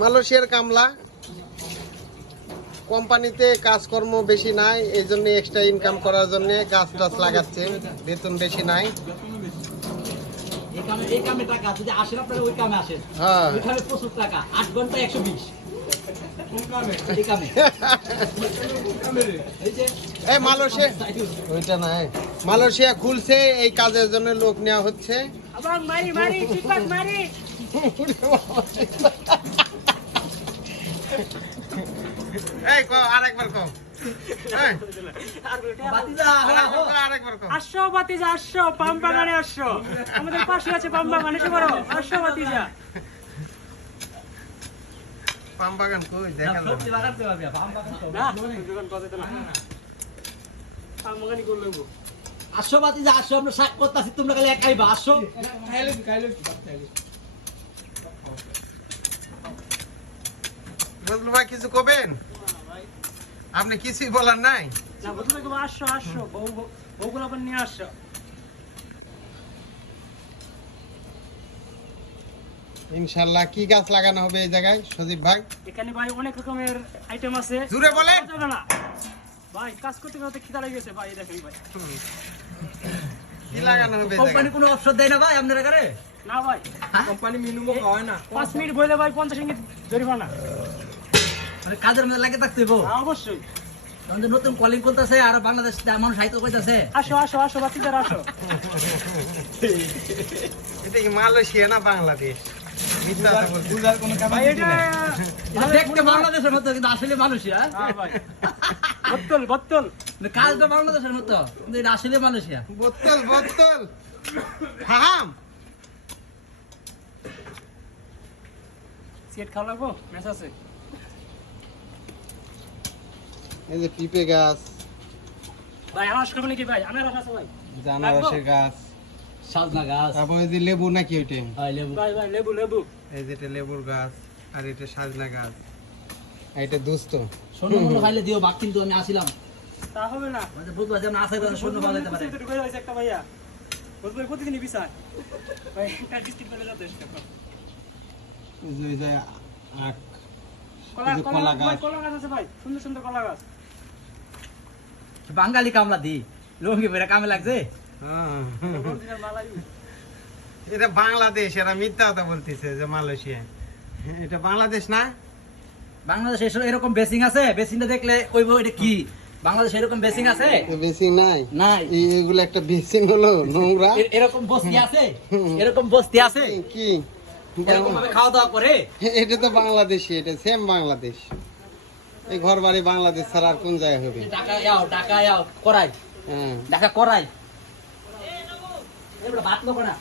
মালয়েশিয়ার কামলা কোম্পানিতে কাজকর্ম বেশি নাই, এই জন্য এক্সট্রা ইনকাম করার জন্য গাছ টাছ লাগাচ্ছে, বেতন বেশি নাই। মালয়েশিয়া খুলছে, এই কাজের জন্য লোক নেওয়া হচ্ছে। আরেকবার কম, আসো বাতিজা আসো, পাম বাগানে আসো, আমাদের পাশে আছে পাম বাগান, এসে বড় আসো বাতিজা। পাম বাগান কই দেখা যাবে? আসো বাতিজা আসো, আমরা সাক করতেছি, তোমরা খালি একাই বা আসো। বদলু ভাই কিছু কবেন? আপনি কিছুই বলার নাই? আসো আসো, বউগুলো আবার নিয়ে আসো। ইনশাআল্লাহ কি গাছ লাগানো হবে এই জায়গায় সজীব ভাই? এখানে ভাই অনেক রকমের আইটেম আছে। জোরে বলেন না ভাই, কাজ করতে করতে খিদা লেগে গেছে ভাই, দেখেন ভাই কি লাগানো হবে? কোম্পানি কোনো অপশন দেয় না ভাই আপনারা করে? না ভাই, কোম্পানি মিনিমাম হয় না। 5 মিনিট বইলে ভাই 50 ইঙ্গিত জরিমানা। মানে কাজের মধ্যে লাগে থাকতে হইব। হ্যাঁ অবশ্যই। আমাদের নতুন কলিং করতেছে আর বাংলাদেশ মানুষ সাহিত্য কইতাছে। আসো আসো আসো বাতিদার আসো। এটা কি মালয়েশিয়া না বাংলাদেশ? মিথ্যা কথা বলছি। ভাই এটা দেখতে বাংলাদেশের মতো কিন্তু আসলে মালয়েশিয়া। হ্যাঁ ভাই, বত্তল বত্তল, কাজটা বাংলাদেশের মতো কিন্তু এটা আসলে মালয়েশিয়া। বোতল বোতল হাম সিট খাওয়া লাগবো, ম্যাচ আছে। এই যে পিপে গাছ, ভাই আমার আসলে নাকি ভাই, আমার রস আছে ভাই, জানারসের গাছ, সাজনা গাছ, তারপর এই যে লেবু নাকি ওইটা? হয় লেবু। ভাই ভাই লেবু লেবু। এই যে এটা লেবুর গাছ, আর এটা সাজনা গাছ, আর এটা দুস্ত। শূন্য মূল্য খাইলে দিও বাক, কিন্তু আমি আসিলাম তা হবে না, বুঝবা যে আমরা আসাই শূন্য পাওয়া যেতে পারে। ঢুকে যাচ্ছে একটা ভাইয়া, বুঝবে প্রতিদিনই বিচার ভাই, একটা ডিস্ট্রিক্ট করে যাচ্ছে। এই যে আখ, কলা এই যে কলা কলা ভাই, গাছ। কলা গাছ আছে ভাই, সুন্দর সুন্দর কলা গাছ। বাঙালি কামলা দি লঙ্গি বেড়া কামে লাগছে। হ্যাঁ। অরিজিনাল মালাই। এটা বাংলাদেশ, এরা মিথ্যা কথা বলতেছে যে মালয়েশিয়া। এটা বাংলাদেশ না? বাংলাদেশে এরকম বেসিং আছে, বেসিংটা দেখলে কইবো এটা কি বাংলাদেশে এরকম বেসিং আছে? বেসিং নাই, নাই। এগুলো একটা বেসিং হলো নোংরা। এরকম বস্তি আছে, এরকম বস্তি আছে কি এরকম ভাবে খাওয়া দাওয়া করে? এটা তো বাংলাদেশি, এটা সেম বাংলাদেশ। এই ঘর বাড়ি বাংলাদেশ ছাড়া আর কোন জায়গায় হবে? ঢাকা যাও করাই, হ্যাঁ ঢাকা করাই। এবার ভাত লোক না